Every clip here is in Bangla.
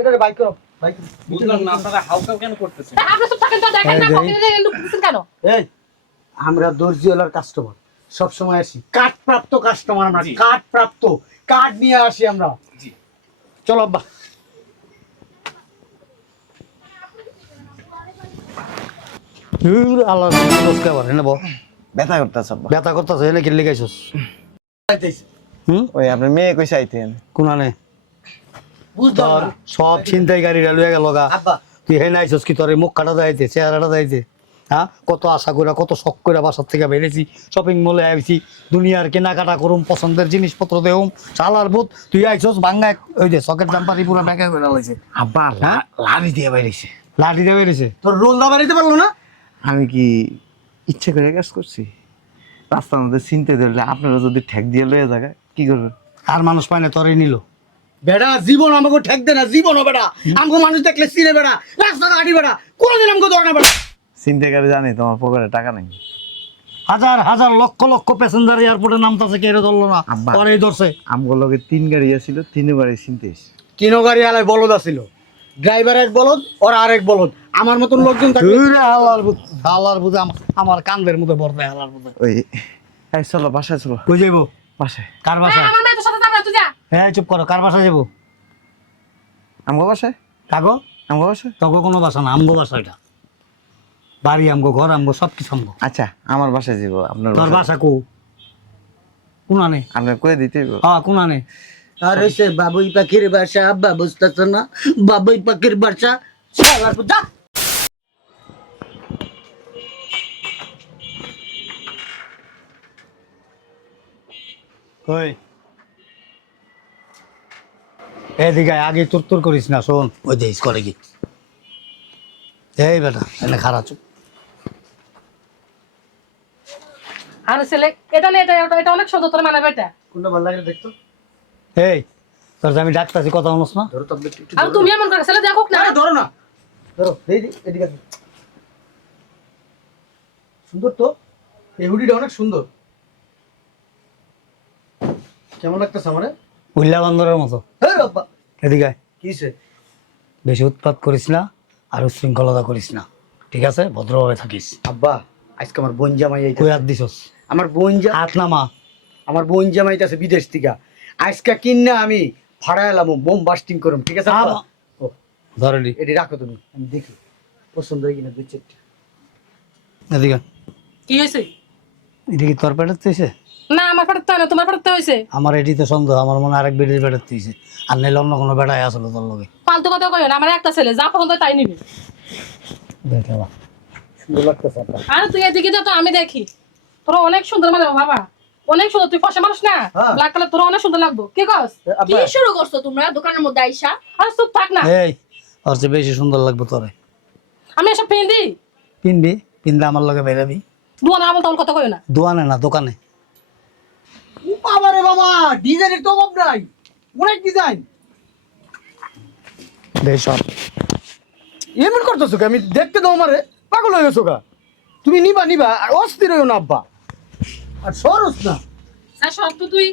এটারে বাইক করো বাইক বুঝলাম না আপনারা হাউকাউ কেন করতেছেন? আপনি তো থাকেন তো দেখেন না পকেটে লুকিয়েছেন কেন? এই আমরা দর্জিওয়ালার কাস্টমার সব সময় আসি কার্ড প্রাপ্ত কাস্টমার আমরা জি। কার্ড প্রাপ্ত কার্ড নিয়ে আসি আমরা জি। চলো আব্বা আল্লাহ কেবার এনে বল ব্যথা করতেছ আব্বা। ব্যথা করতেছে এনে কিনলে গাইছস যাইতেছি হুম ওই আপনার মেয়ে কই চাইতেন? কোনানে বুঝতাম তোর না সব ছিনতাই গাড়িটা লইয়া গেল গা আব্বা তুই হে নাইছস কি তোর এই মুখ কাটা যাইতে চেহারাটা যাইতে হ্যাঁ কত আশা করে কত শখ করে বাসার থেকে বেরিয়েছি শপিং মলে আইছি দুনিয়ার কেনাকাটা করুম পছন্দের জিনিসপত্র দেউম চালার বোধ তুই আইছস ভাঙ্গা ওই যে সকেট জাম্পারি পুরো ব্যাগে করে লাইছে আব্বা লাড়ি দিয়ে বাইরেছে। লাঠি দিয়ে বেরিয়েছে তোর রোল দাবা দিতে পারলো না আমি কি ইচ্ছে করে কাজ করছি? রাস্তার মধ্যে চিনতে ধরলে আপনারা যদি ঠেক দিয়ে লয়ে যাবে কি করবেন? আর মানুষ পায় না তোরই নিল বেড়া জীবন আমাকে ঠেক দে না জীবনও বেড়া আমাকে মানুষ দেখলে চিনে বেড়া রাস্তা হাঁটি বেড়া কোনোদিন আমাকে ধরে না বেড়া চিনতে করে জানি তোমার পকেটে টাকা নেই। হাজার হাজার লক্ষ লক্ষ প্যাসেঞ্জার এয়ারপোর্টে নামতেছে কেউ ধরলো না আব্বা। পরেই ধরছে আমগুলো লগে 3 গাড়ি ছিল, 3 বারে চিনতে এসে। তিনো গাড়ি আলায় বলদ আছিল ড্রাইভার এক বলদ ওর আরেক বলদ আমার মতন লোকজন থাকলে হালার বুঝে আমার কান্দের মধ্যে বর্তায় হালার বুঝে ওই এই চলো বাসায় চলো। কই যাইবো বাসায় কার বাসা আমার মেয়ে তো সাথে যাবে না, তুই যা। হ্যাঁ চুপ করো কার বাসা যাবো আমগো বাসায়? কাগো আমগো বাসায়? তগো কোনো বাসা না আমগো বাসা এটা বাড়ি আমগো ঘর আমগো সব কিছু আমগো আচ্ছা আমার বাসায় যাব। আপনার তোর বাসায় বাসা কো কোনানে আপনার কই দিতে হইব? হ্যাঁ কোনানে আর হইছে বাবুই পাখির বাসা আব্বা বুঝতেছ না বাবুই পাখির বাসা শালার পুত যা কই এদিকে আগে তুর তুর করিস না শোন ওই দেশ করে কি এই বেটা এনে খারাপ চুপ আর ছেলে এটা না এটা অনেক সুন্দর তোর মানাবে এটা। কোনটা ভালো লাগে দেখতো এই তোর যে আমি ডাক্তারছি কথা বলছ না ধরো তবে একটু আর তুমি এমন করে ছেলে দেখো না। আরে ধরো না ধরো এই এদিকে আসো। সুন্দর তো এই হুডিটা অনেক সুন্দর কেমন লাগতেছে আমারে উল্লা বান্দরের মতো হ্যাঁ বাবা এদিকে আয়। কিসে বেশি উৎপাত করিস না আর উশৃঙ্খলতা করিস না ঠিক আছে ভদ্রভাবে থাকিস আব্বা আজকে আমার বোন জামাই কই আইতাছে হাত দিছস আমার বোন হাত নামা আমার বোন জামাই আইতাছে বিদেশ থেকে আজকে কিন্না আমি ভাড়া এলাম বোম বাস্টিং করুম ঠিক আছে আব্বা? ও ধরেলি এটি রাখো তুমি আমি দেখি পছন্দ হয় কিনা দুই চারটা এদিকে কি হয়েছে? এটা কি তোর পেটের তুইছে না আমার পেটে তো না তোমার পেটে হয়েছে। আমার এটি তো সন্দেহ আমার মনে হয় আরেক বেটির পেটের তুইছে আর নাইলে অন্য কোনো বেটায় আসলো তোর লগে ফালতু কথা কইও না, আমার একটা ছেলে যা পছন্দ হয় তাই নিবি। দেখে বা সুন্দর লাগতেছে আব্বা আর তুই এদিকে যা তো আমি দেখি তোর অনেক সুন্দর মানে বাবা অনেক সুন্দর, তুই ফসে মানুষ না হ্যাঁ। ব্ল্যাক কালার তোর অনেক সুন্দর লাগবে। কি কস? কি আব্বা শুরু করছো তোমরা দোকানের মধ্যে আইসা? আর চুপ থাক না, এই ওর চেয়ে বেশি সুন্দর লাগবে তোরে আমি এসব পিন্দি কিনবি কিনলে আমার লগে বেরাবি দুয়া না বল কথা কইও না। দোকানে না দোকানে ও বাবা রে বাবা ডিজাইনের তো অভাব নাই অনেক ডিজাইন বেশ এমন করতেছো কে? আমি দেখতে দাও আমারে পাগল হয়ে গেছো গা তুমি নিবা নিবা আর অস্থির হইও না আব্বা আর সরস না আর সব তো তুই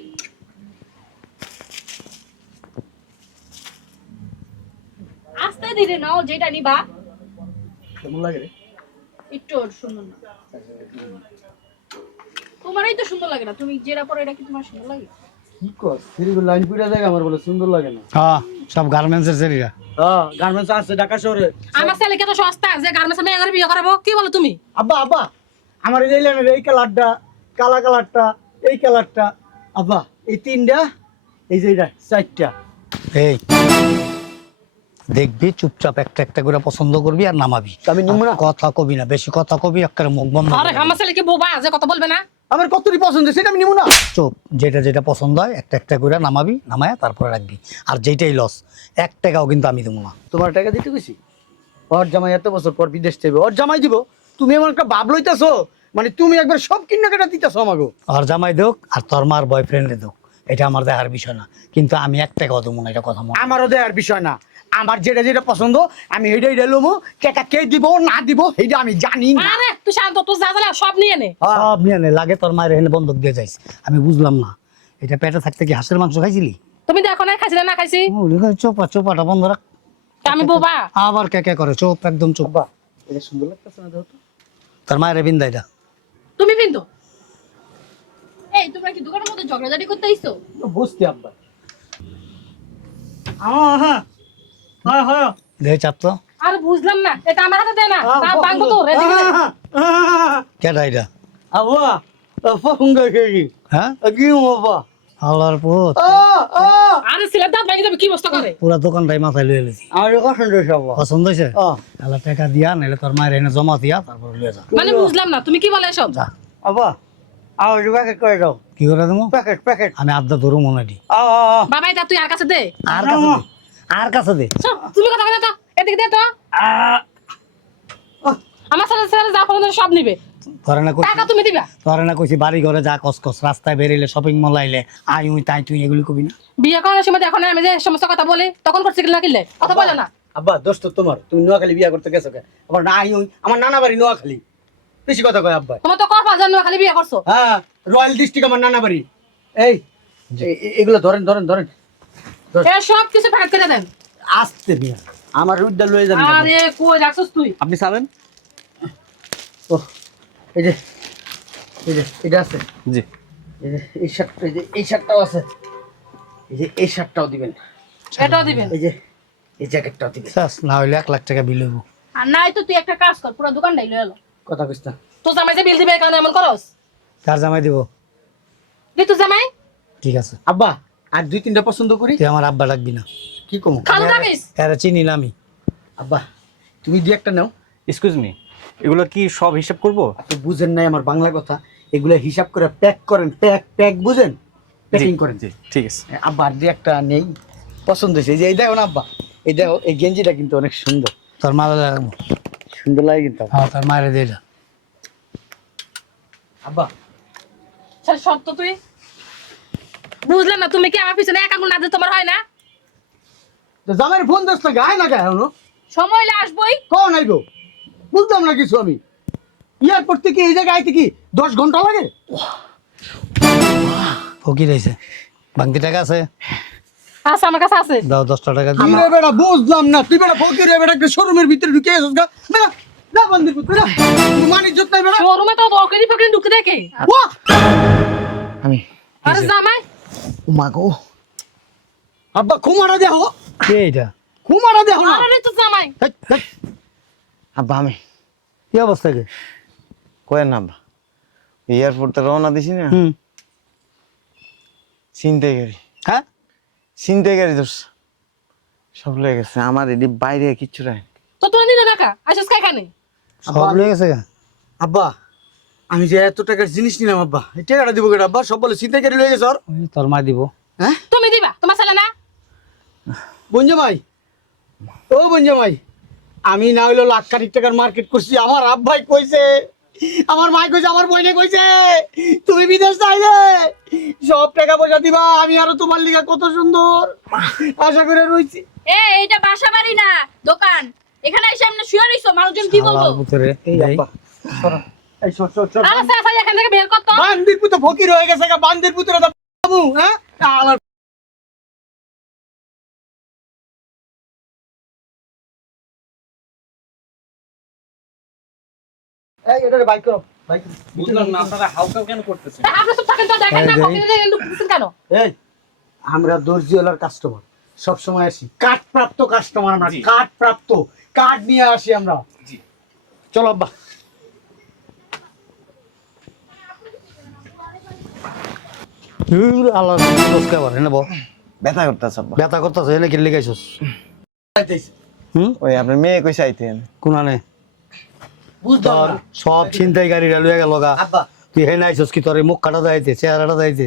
আস্তে ধীরে নাও, যেটা নিবা কেমন লাগে রে একটু সুন্দর না। তোমারই তো সুন্দর লাগে না, তুমি যেটা পরো এটা কি তোমার সুন্দর লাগে? কি কর সিরিগুলো লাইন পুরা জায়গা আমার বলে সুন্দর লাগে না হ্যাঁ সব গার্মেন্টসের সেরিরা হ্যাঁ গার্মেন্টস আছে ঢাকা শহরে আমার ছেলেকে তো সস্তা যে গার্মেন্টসে মেয়ে করে বিয়ে করাবো। কি বলো তুমি? আব্বা আব্বা আমার এই লাইনের এই কালারটা কালা কালারটা এই কালারটা আব্বা এই তিনটা এই যে এটা চারটা এই দেখবি চুপচাপ একটা একটা করে পছন্দ করবি আর নামাবি আমি নিবো না। কথা কবি না বেশি কথা কবি একটা মুখ বন্ধ আরে করে আমার ছেলে কি বোবা যে কথা বলবে না? আমার কতটি পছন্দ সেটা আমি নিবো না চুপ যেটা যেটা পছন্দ হয় একটা একটা করে নামাবি নামায়া তারপরে রাখবি আর যেটাই লস 1 টাকাও কিন্তু আমি দেবো না তোমার টাকা দিতে গেছি ওর জামাই এত বছর পর বিদেশ যাবে ওর জামাই দিব তুমি এমন একটা ভাব লইতেছো মানে তুমি একবার সব কিনা কেটা দিতেছো আমাকে আর জামাই দেখ আর তোর মার বয়ফ্রেন্ডে দেখ এটা আমার দেখার বিষয় না কিন্তু আমি 1 টাকাও দেবো না এটা কথা মনে আমারও দেওয়ার বিষয় না আমার যেটা যেটা পছন্দ আমি এইটাই লমু টাকা কে দিব না দিব এইটা আমি জানি না আরে তুই শান্ত, তুই যা যা সব নিয়ে নে। সব নিয়ে নে লাগে তোর মায়ের এখানে বন্ধক দিয়ে যাইস আমি বুঝলাম না এটা পেটে থাকতে কি হাঁসের মাংস খাইছিলি তুমি দেখো না খাইছি না খাইছি চোপা চোপাটা বন্ধ রাখ আমি বোবা? আবার কে কে করে, চুপ, একদম চুপ। আব্বা এটা সুন্দর লাগতেছে না দেখো তো? তার মায়ের বিন্দাইটা তুমি কিন্তু এই তোমরা কি দোকানের মধ্যে ঝগড়াঝাটি করতে আইছো? বুঝতে আব্বা হ্যাঁ হ্যাঁ হ্যাঁ দেহ চাপ তো। আর বুঝলাম না, এটা আমার হাতে দে না, তা ভাঙবো তো রেডি করে। কেডা এটা? আব্বা ফঙ্গা খেয়ে হ্যাঁ, কি আব্বা আল্লাহর পুত, আরে ছেলের দাঁত ভেঙে যাবে, কি অবস্থা করে? পুরা দোকানটাই মাথায় লইয়ে লেছি। আমার পছন্দ হয়েছে আব্বা পছন্দ হয়েছে? তাহলে টাকা দিয়া, নাহলে তোর মায়ের এনে জমা দিয়া, তারপর লইয়া যা। মানে বুঝলাম না, তুমি কি বলে এসব? যা। আব্বা আমার প্যাকেট করে দাও, কি করে দেবো? প্যাকেট প্যাকেট আমি আড্ডা ধরু মনে দি। বাবা এটা তুই আর কাছে দে। আর কাছে দে, আর কাছে দে। চল, তুমি কথা বলে তো, এদিকে দে তো। আমার সাথে ছেলে যা পছন্দ সব নিবে, তোরে না কইছি, টাকা তুমি দিবা। তোরে না কইছি বাড়ি ঘরে যা কসকস, রাস্তায় বেরিয়ে শপিং মল আইলে আই উই তাই তুই এগুলি কবি না। বিয়ে করার সময় এখন আমি যে সমস্ত কথা বলি, তখন করছি কি না কিনলে কথা বলে না। আব্বা দোষ তো তোমার, তুমি নোয়াখালী বিয়া করতে গেছো কে? আমার না আই আমার নানা বাড়ি নোয়াখালী, বেশি কথা কয় আব্বা। তোমার তো কপাল জানো খালি বিয়ে করছো। হ্যাঁ রয়্যাল ডিস্ট্রিক্ট আমার নানা বাড়ি। এই এগুলো ধরেন ধরেন ধরেন এ সব কিছু প্যাকেট করে দেন। আসতে নিয়ে আমার রুদ্দা লয়ে যাবেন। আরে কই রাখছস তুই? আপনি চাবেন? ও এই যে এই যে এটা আছে, জি। এই যে এই শার্ট, এই যে এই শার্টটাও আছে, এই যে এই শার্টটাও দিবেন, এটাও দিবেন। এই যে এই জ্যাকেটটাও দিবেন। শেষ না হইলে 1 লাখ টাকা বিল হইব। আর নাই তো তুই একটা কাজ কর, পুরো দোকানটাই লয়ে এলো। কথা কইছ না তো জামাই যে বিল দিবে কারণে এমন করস? কার জামাই দিব? দি তো জামাই ঠিক আছে, আব্বা আর 2-3টা পছন্দ করি। তুই আমার আব্বা ডাকবি না। কি কমো খালু ডাকিস। এরা চিনি না আমি। আব্বা তুমি দিয়ে একটা নাও। এক্সকিউজ মি, এগুলো কি সব হিসাব করব? আপনি বুঝেন নাই আমার বাংলা কথা, এগুলো হিসাব করে প্যাক করেন, প্যাক প্যাক বুঝেন, প্যাকিং করেন। জি ঠিক আছে। আব্বা আর দিয়ে একটা নেই, পছন্দ হয়েছে। এই যে এই দেখো না আব্বা, এই দেখো এই গেঞ্জিটা কিন্তু অনেক সুন্দর, তোর মালা লাগাবো। সুন্দর লাগে কিন্তু আব্বা। হ্যাঁ, তোর মায়ের দিয়ে যা। আব্বা সত্য তুই বুঝলাম না, তুমি কি আমার পিছনে এক আঙুল না দিলে তোমার হয় না? তো জামাইয়ের ফোন দোস না গায়ে না গায়ে হলো সময় হলে আসবোই। কও নাই গো, বুঝতাম না কিছু আমি। এয়ারপোর্ট থেকে এই জায়গায় আইতে কি 10 ঘন্টা লাগে? ফকির আইছে, বাংতি টাকা আছে? আচ্ছা আমার কাছে আছে। দাও 10টা টাকা কি দিই। রে বেটা বুঝলাম না, তুই বেটা ফকির রে বেটা, একটা শোরুমের ভিতরে ঢুকে এসেছ গা বেটা, যা বন্দির পুত্র যা, মানিক জোত নাই বেটা। শোরুমে তো দরকারি ফকরি ঢুকে দেখে। ওয়া আমি আরে জামাই ও মা গো, আব্বা খুমারা দেখো, কে এটা? খুমারা দেখো না। আরে তো জামাই হেই, হেই। আব্বা আমি কি অবস্থা কে? কয়েন না আব্বা, এয়ারপোর্টে রওনা দিছি না, হুম, চিনতে গাড়ি, হ্যাঁ, চিনতে গাড়ি ধরছে, সব লেগে গেছে আমার এটি বাইরে কিচ্ছু নাই। তো তুই নিলে টাকা আসিস খাইখানে। সব লয়ে গেছে গা। আব্বা আমি যে এত টাকার জিনিস নিলাম আব্বা, এই টাকাটা দিব কেটে আব্বা? সব বলে চিন্তা করে লয়ে গেছে আর। ওই তোর মা দিব। হ্যাঁ তুমি দিবা, তোমার ছেলে না। বঞ্জামাই, ও বঞ্জামাই, আমি না হইলো লাখ খানিক টাকার মার্কেট করছি, আমার আব্বাই কইছে, আমার মাই কইছে, আমার বইনে কইছে তুমি বিদেশ যাইলে সব টাকা পয়সা দিবা, আমি আরো তোমার লিগা কত সুন্দর আশা করে রইছি। এইটা বাসা বাড়ি না, দোকান। এখানে এসে এমনি শুয়ে রইছো, মানুষজন কি বলবো? শালার পুত্রে, এই এই, আব্বা সরো, এই সর সর সর। আরে স্যার এখান থেকে বের কর তো। বান্দির পুত্র ফকির হয়ে গেছে গা, বান্দির পুত্র দা বাবু। হ্যাঁ আলার এই এটা বাইক করো, বাইক করো। বুঝলাম না আপনারা হাউকাউ কেন করতেছেন? আপনি সব থাকেন তো দেখেন না, এই যে- পকেটে দিয়ে ঢুকতেছেন কেন? এই আমরা দর্জিওয়ালার কাস্টমার, সব সময় আসি, কার্ড প্রাপ্ত কাস্টমার আমরা, জি। কার্ড প্রাপ্ত, কার্ড নিয়ে আসি আমরা। জি। চলো আব্বা। আল্লাহর দোষ কে করে নেব? ব্যথা করতেছে আব্বা। ব্যথা করতেছে, এনে কি লিখাইছস? যাইতেছি। হুম, ওই আপনার মেয়ে কইছে আইতেন। কোনানে বুঝতাম তোর না। সব ছিনতাই গাড়িটা লয়ে গেল গা। আব্বা তুই হে নাইছস কি? তোর এই মুখ কাটা যাইতে, চেহারাটা যাইতে,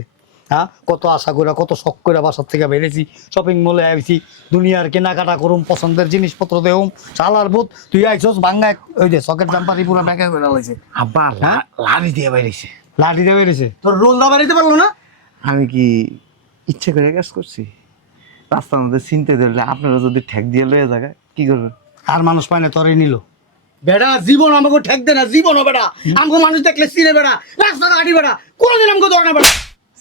হ্যাঁ? কত আশা করে, কত শখ করে বাসার থেকে বেরিয়েছি, শপিং মলে আইছি, দুনিয়ার কেনাকাটা করুম, পছন্দের জিনিসপত্র দেউম, চালার বুত, তুই আইছস ভাঙ্গা ওই যে সকেট জাম্পারি পুরো ব্যাগে করে লাইছে, আব্বা লাড়ি দিয়ে বাইরেছে। লাঠি দিয়ে বেরিয়েছে। তোর রোল দা বাড়িতে পারলো না? আমি কি ইচ্ছে করে কাজ করছি? রাস্তার মধ্যে চিনতে ধরলে আপনারা যদি ঠেক দিয়ে লয়ে যাবে কি করবেন? আর মানুষ পায় না, তোরই নিল। বেড়া জীবন আমাকে ঠেক দে না, জীবনও বেড়া আমাকে মানুষ দেখলে চিনে বেড়া, রাস্তা হাঁটি বেড়া, কোনোদিন আমাকে ধরে না বেড়া।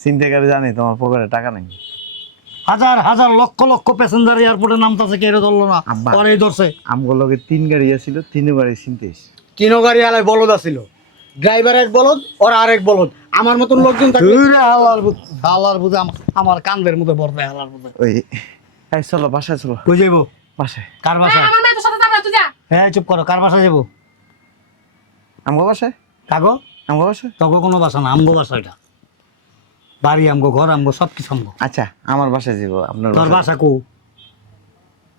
চিনতে করে জানি তোমার পকেটে টাকা নেই। হাজার হাজার লক্ষ লক্ষ প্যাসেঞ্জার এয়ারপোর্টে নামতেছে, কেউ ধরলো না, আব্বা। পরেই ধরছে। আমগুলো লগে 3 গাড়ি ছিল, 3 বারে চিনতে এসে। তিনো গাড়ি আলায় বলদ আছিল, ড্রাইভার এক বলদ ওর আরেক বলদ, আমার মতন লোকজন থাকলে হালার বুঝে আমার কান্দের মধ্যে বর্তায় হালার বুঝে। ওই এই চলো বাসায় চলো। কই যাইবো? বাসায়। কার এই, বাসা? আমার মেয়ে তোর সাথে যাবে না, তুই যা। হ্যাঁ চুপ করো, কার বাসা যাবো? আমগো বাসায়? কাগো আমগো বাসায়? তগো কোনো বাসা না, আমগো বাসা এটা। বাড়ি আমগো, ঘর আমগো, সব কিছু আমগো। আচ্ছা আমার বাসায় যাব। আপনার তোর বাসায়? বাসা কো?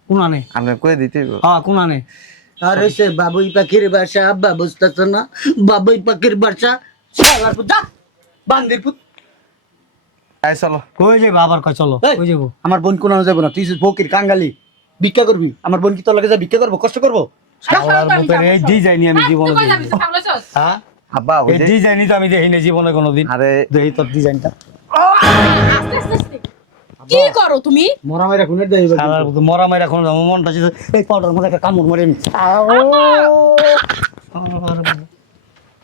কোনানে? আপনি কই দিতে হইব? হ্যাঁ কোনানে। আর হইছে বাবুই পাখির বাসা, আব্বা বুঝতেছ না? বাবুই পাখির বাসা, শালার পুত, যা বান্দির পুত। এই চলো। কই যাবো আবার? কই চলো, এই, কই যাবো? আমার বোন কোনানো যাবো না, তুই ফকির কাঙ্গালি ভিক্ষা করবি। আমার বোন কি তোর লাগে যা ভিক্ষা করবো, কষ্ট করবো? শালার আমি মতো যাবো, এই চল। ডিজাইনই আমি তুই জীবনে কই যাবি? দেখিনি। তুই পাগল হইছস? হ্যাঁ আব্বা ওই এই যে ডিজাইনই তো আমি দেখিনি জীবনে কোনোদিন। আরে দেখি তোর ডিজাইনটা। আস্তে আস্তে আস্তে। কি করো তুমি? মরা মেরা খুনের দেয় শালার মতো মরা মাইরা কোনো আমার মনটা চাইছে এই পাউডার মধ্যে একটা কামড় মারি আমি।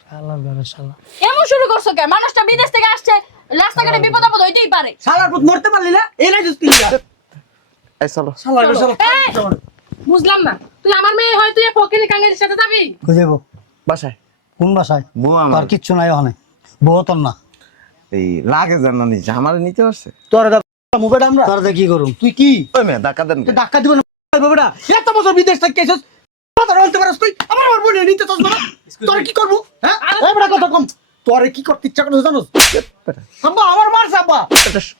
শালার ঘরে শালা। এমন শুরু করছো কে? মানুষটা বিদেশ থেকে আসছে, রাস্তাঘাটে বিপদ আপদ হইতেই পারে। শালার পুত মরতে পারলি না, এই নাই জুস্তি এই চলো। শালার চলো। শালা এই, বুঝলাম না, তুই আমার মেয়ে হয়, তুই ফকির কাঙ্গালির সাথে যাবি? কই যাবো? বাসায়। কোন বাসায়? বউ তোর আমার কিচ্ছু নাই ওখানে, বউ তোর না। এই লাগে জানা নিছে আমার নিতে পারছে। তোর মুভেটা আমরা তোর দিয়ে কি করুম? তুই কি ওই মেয়ে ধাক্কা দেন কে? ধাক্কা দিব না বাবাটা? এত বছর বিদেশ থেকে এসেছিস, কথা বলতে পারছ তুই? আমার বোন নিতে চাস না? তোর কি করবো? হ্যাঁ এই বড় কথা কম, তোর কি করতে ইচ্ছা করছিস জানোস? আব্বা আমার মারছে আব্বা।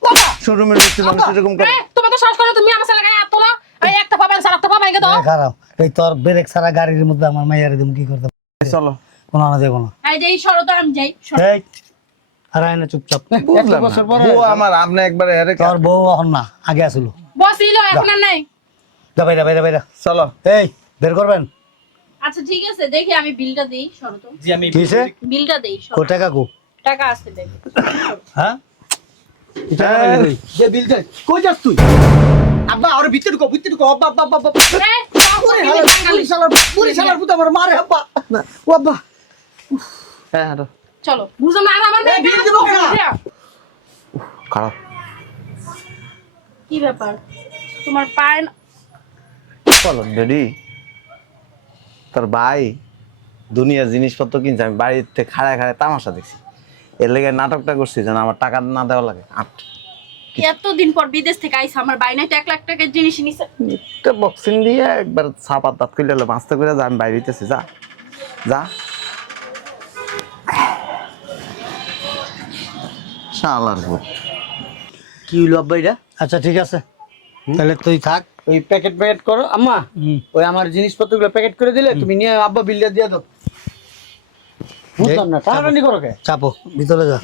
বাবা শোরুমের ভিতরে মানুষ এরকম করে। এই, তোমার তো সাহস করো, তুমি আমার ছেলে গায়ে হাত তোলো। এই একটা পাবেন, স্যার একটা পাবেন, দাও। এই খারাপ, এই তোর ব্রেক ছাড়া গাড়ির মধ্যে আমার মাইয়ারে দিম কি করতে? এই চলো। কোনো না যাবো না। এই যে এই সরো তো, আমি যাই। সরো। এই আর আয় না চুপচাপ। বুঝলাম বছর না। পরে বউ আমার আপনি একবারে এর তোর বউ এখন না, আগে আসিল। বসিল, এখন আর নাই। যা বাইরা বাইরা বাইরা। চলো। এই বের করবেন। আচ্ছা ঠিক আছে, দেখি আমি বিলটা দেই। সরো তো, জি আমি কিসে? বিলটা দেই। কো সরো। টাকা কো? টাকা আছে দেখ। হ্যাঁ যে বিল দে, কই যাস তুই? আব্বা আর ভিতরে ঢুকো আব্বা আব্বা আব্বা। এই, ওরে ফকির কাঙ্গালি। পুরি শালার পুত আমার মারে আব্বা। ও আব্বা হ্যাঁ হাঁটো। চলো। বুঝলাম না, আর আমার মেয়ে এই, বিল দিবো কেন? খারাপ। কি ব্যাপার? তোমার পায় না? চলো ডেডি। তোর ভাই দুনিয়ার জিনিসপত্র কিনছে, আমি বাড়িতে খাড়ায় খাড়ায় তামাশা দেখছি। এর লেগে নাটকটা করছি যেন আমার টাকা না দেওয়া লাগে। এতদিন পর বিদেশ থেকে আইসা, আমার বাইনাতে 1 লাখ টাকার জিনিস নিছে। একটা বক্সিং দিয়ে একবার ছাপার দাঁত খুলে এলো মাছতে করে যা, আমি বাইরে হইতেছি। যা যা শালার ভূত। কি হলো আব্বা এটা? আচ্ছা ঠিক আছে, তাহলে তুই থাক। ওই প্যাকেট করো আম্মা, ওই আমার জিনিসপত্রগুলো প্যাকেট করে দিলে তুমি নিয়ে আব্বা বিলটা দিয়ে দাও। বুঝলাম না টানাটানি করো কে? চাপো ভিতরে যা।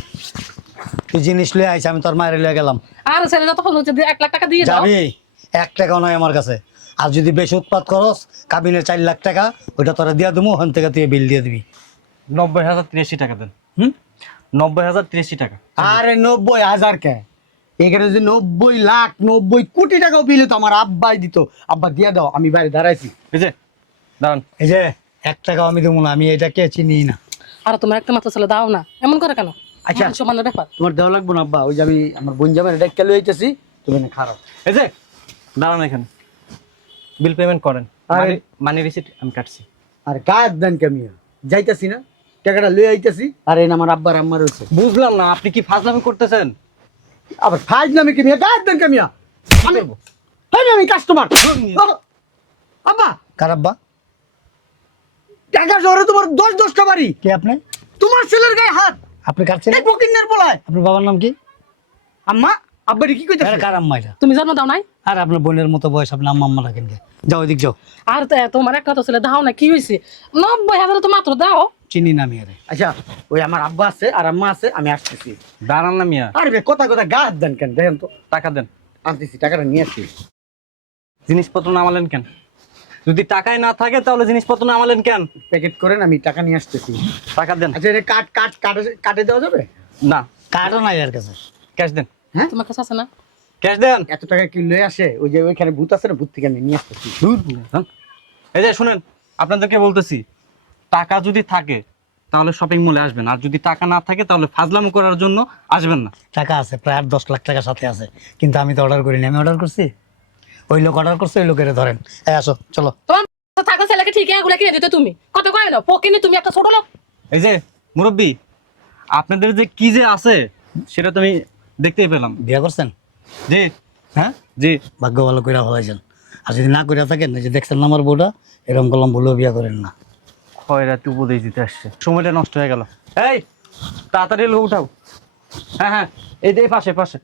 তুই জিনিস লিয়ে আইস, আমি তোর মায়ের লিয়ে গেলাম। আর ছেলে যতক্ষণ হচ্ছে 1 লাখ টাকা দিয়ে দাও। যাবি? 1 টাকাও নাই আমার কাছে। আর যদি বেশি উৎপাত করস, কাবিনের 4 লাখ টাকা ওইটা তোরা দিয়া দেবো, ওখান থেকে তুই বিল দিয়ে দিবি। 90,083 টাকা দেন। হুম 90,083 টাকা। আরে 90,000 কে? এখানে যে 90 লাখ 90 কোটি টাকাও বিল তো আমার আব্বাই দিত। আব্বা দিয়া দাও, আমি বাইরে দাঁড়াইছি। এই যে দাঁড়ান। এই যে 1 টাকাও আমি দেবো না, আমি এটাকে চিনি না। আর তোমার একটা মাত্র ছেলে দাও না, এমন করে কেন? আচ্ছা। সমানের ব্যাপার। তোমার দেওয়া লাগবে না আব্বা, ওই যে আমি আমার বোন জামাই এটা কেলে হইতেছি, তুমি না খারাপ। এই যে দাঁড়ান এখানে, বিল পেমেন্ট করেন। আরে- মানি রিসিট আমি কাটছি। আর গায়ের দেন কামিয়া যাইতাছি না, টাকাটা লয়ে আইতাছি। আর এই না আমার আব্বার আম্মার হচ্ছে বুঝলাম না আপনি কি ফাজলামি করতেছেন? আবার ফাইজ নামে কামিয়া, গায়ের দেন কামিয়া। আমি কাস্টমার আব্বা। কারাব্বা টাকা শহরে তোমার 10-10টা বাড়ি, কে আপনি? তোমার ছেলের গায়ে হাত। আপনি কাটছেন? এই বকিন্নের বলায় আপনার বাবার নাম কি? আম্মা আব্বারি কি কইতাছে? কার আম্মা এটা? তুমি জন্ম দাও নাই? আর আপনার বোনের মতো বয়স, আপনি আম্মা আম্মা রাখেন কে? যাও এদিক যাও। আর তোমার একটা তো ছেলে দাও না, কি হয়েছে? 90,000 তো মাত্র দাও। চিনি না আমি আরে। আচ্ছা ওই আমার আব্বা আছে আর আম্মা আছে, আমি আসতেছি। দাঁড়ান না মিয়া, আরে কথা গায়ের দেন কেন? দেখেন তো টাকা দেন। আনতেছি, টাকাটা নিয়ে আসছি। জিনিসপত্র নামালেন কেন? যদি টাকাই না থাকে তাহলে জিনিসপত্র নামালেন কেন? প্যাকেট করেন, আমি টাকা নিয়ে আসতেছি। টাকা দেন। আচ্ছা এটা কাটে দেওয়া যাবে? না, কার্ডও নাই আর কাছে। ক্যাশ দেন। তোমার কাছে আছে না? ক্যাশ দেন। এত টাকা কি লয়ে আসে? ওই যে ওইখানে ভূত আছে না, ভূত থেকে আমি নিয়ে আসতেছি। এই যে শুনেন, আপনাদেরকে বলতেছি, টাকা যদি থাকে তাহলে শপিং মলে আসবেন, আর যদি টাকা না থাকে তাহলে ফাজলামো করার জন্য আসবেন না। টাকা আছে প্রায় 8-10 লাখ টাকা সাথে আছে, কিন্তু আমি তো অর্ডার করিনি। আমি অর্ডার করছি, ওই লোক অর্ডার করছে, ওই লোকের ধরেন। এই আসো চলো। তোমার থাকলে ছেলেকে ঠিক এগুলো কিনে দিতে তুমি কত কয় না পকিনি তুমি একটা ছোট লোক। এই যে মুরব্বী, আপনাদের যে কি যে আছে সেটা তো আমি দেখতেই পেলাম। বিয়ে করছেন? জি হ্যাঁ, জি। ভাগ্য ভালো করে হলাইছেন। আর যদি না করে থাকেন, এই যে দেখছেন না আমার বউটা, এরকম করলাম, ভুলেও বিয়ে করেন না। খয়রাতি উপদেশ দিতে আসছে, সময়টা নষ্ট হয়ে গেল। এই তাড়াতাড়ি লোক উঠাও। হ্যাঁ হ্যাঁ, এই পাশে পাশে।